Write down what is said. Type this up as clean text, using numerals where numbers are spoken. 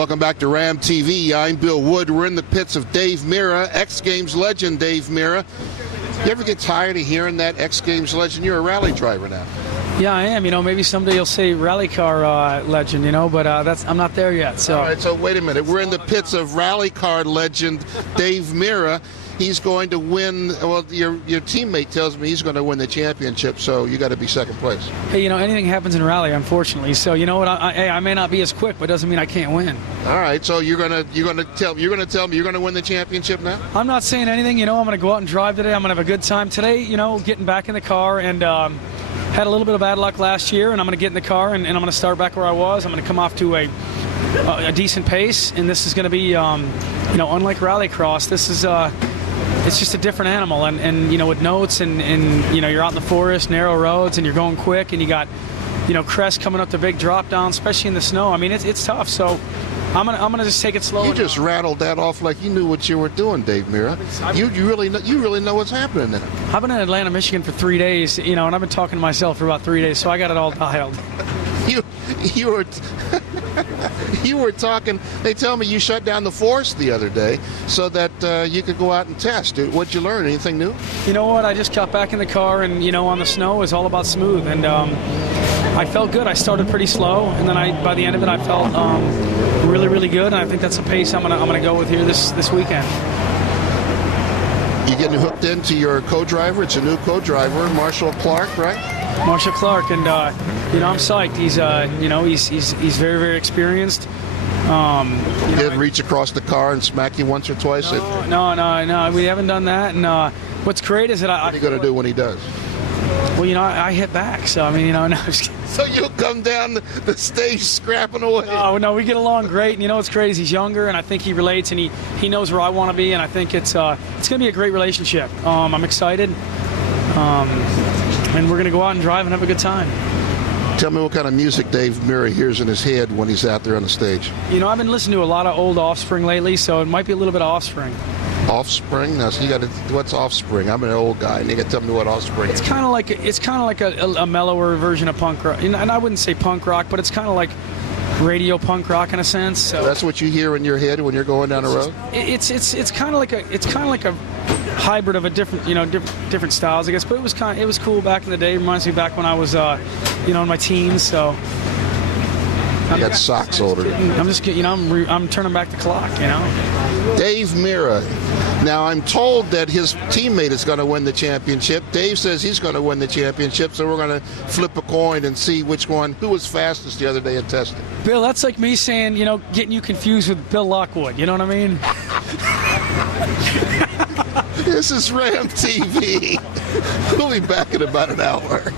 Welcome back to Ram TV. I'm Bill Wood. We're in the pits of Dave Mirra, X Games legend Dave Mirra. You ever get tired of hearing that X Games legend? You're a rally driver now. Yeah, I am. You know, maybe someday you'll say RallyCar legend, you know, but I'm not there yet. So. All right, so wait a minute. We're in the pits of RallyCar legend Dave Mirra. He's going to win. Well, your teammate tells me he's going to win the championship, so you got to be second place. Hey, you know, anything happens in rally, unfortunately. So you know what? I may not be as quick, but it doesn't mean I can't win. All right, so you're gonna tell me you're going to win the championship now? I'm not saying anything. You know, I'm going to go out and drive today. I'm going to have a good time today. You know, getting back in the car and. Had a little bit of bad luck last year, and I'm going to get in the car and I'm going to start back where I was. I'm going to come off to a decent pace, and this is going to be, you know, unlike rallycross, this is it's just a different animal, and you know, with notes and you know, you're out in the forest, narrow roads, and you're going quick, and you got, you know, crest coming up the big drop down, especially in the snow. I mean, it's tough. So I'm gonna just take it slow. You just rattled that off like you knew what you were doing, Dave Mirra. You really know what's happening there. I've been in Atlanta, Michigan for 3 days, you know, and I've been talking to myself for about 3 days, so I got it all dialed. You were talking. They tell me you shut down the forest the other day so that you could go out and test. What'd you learn? Anything new? You know what? I just got back in the car, and you know, on the snow, it was all about smooth, and I felt good. I started pretty slow, and then by the end of it, I felt really, really good. And I think that's a pace I'm gonna go with here this weekend. You getting hooked into your co-driver? It's a new co-driver, Marshall Clark, right? Marshall Clark, and you know, I'm psyched. He's you know, he's very, very experienced. He did reach across the car and smack you once or twice? No, we haven't done that. And what's great is that what are you going to do when he does? Well, you know, I hit back, so I mean, you know, no, so you'll come down the stage scrapping away. Oh no, we get along great, and you know what's crazy? He's younger, and I think he relates, and he knows where I want to be, and I think it's going to be a great relationship. I'm excited, and we're going to go out and drive and have a good time. Tell me what kind of music Dave Mirra hears in his head when he's out there on the stage. You know, I've been listening to a lot of old Offspring lately, so it might be a little bit of Offspring. Offspring? Now, so you got to. What's Offspring? I'm an old guy, and you got to tell me what Offspring is. It's kind of like a mellower version of punk rock, and I wouldn't say punk rock, but it's kind of like radio punk rock in a sense. So that's what you hear in your head when you're going down the road. It's kind of like a hybrid of a different, you know, different styles, I guess. But it was cool back in the day. It reminds me back when I was, you know, in my teens. So. I got socks older. I'm just, you know, I'm turning back the clock, you know. Dave Mirra. Now, I'm told that his teammate is going to win the championship. Dave says he's going to win the championship, so we're going to flip a coin and see who was fastest the other day at testing. Bill, that's like me saying, you know, getting you confused with Bill Lockwood. You know what I mean? This is Ram TV. We'll be back in about an hour.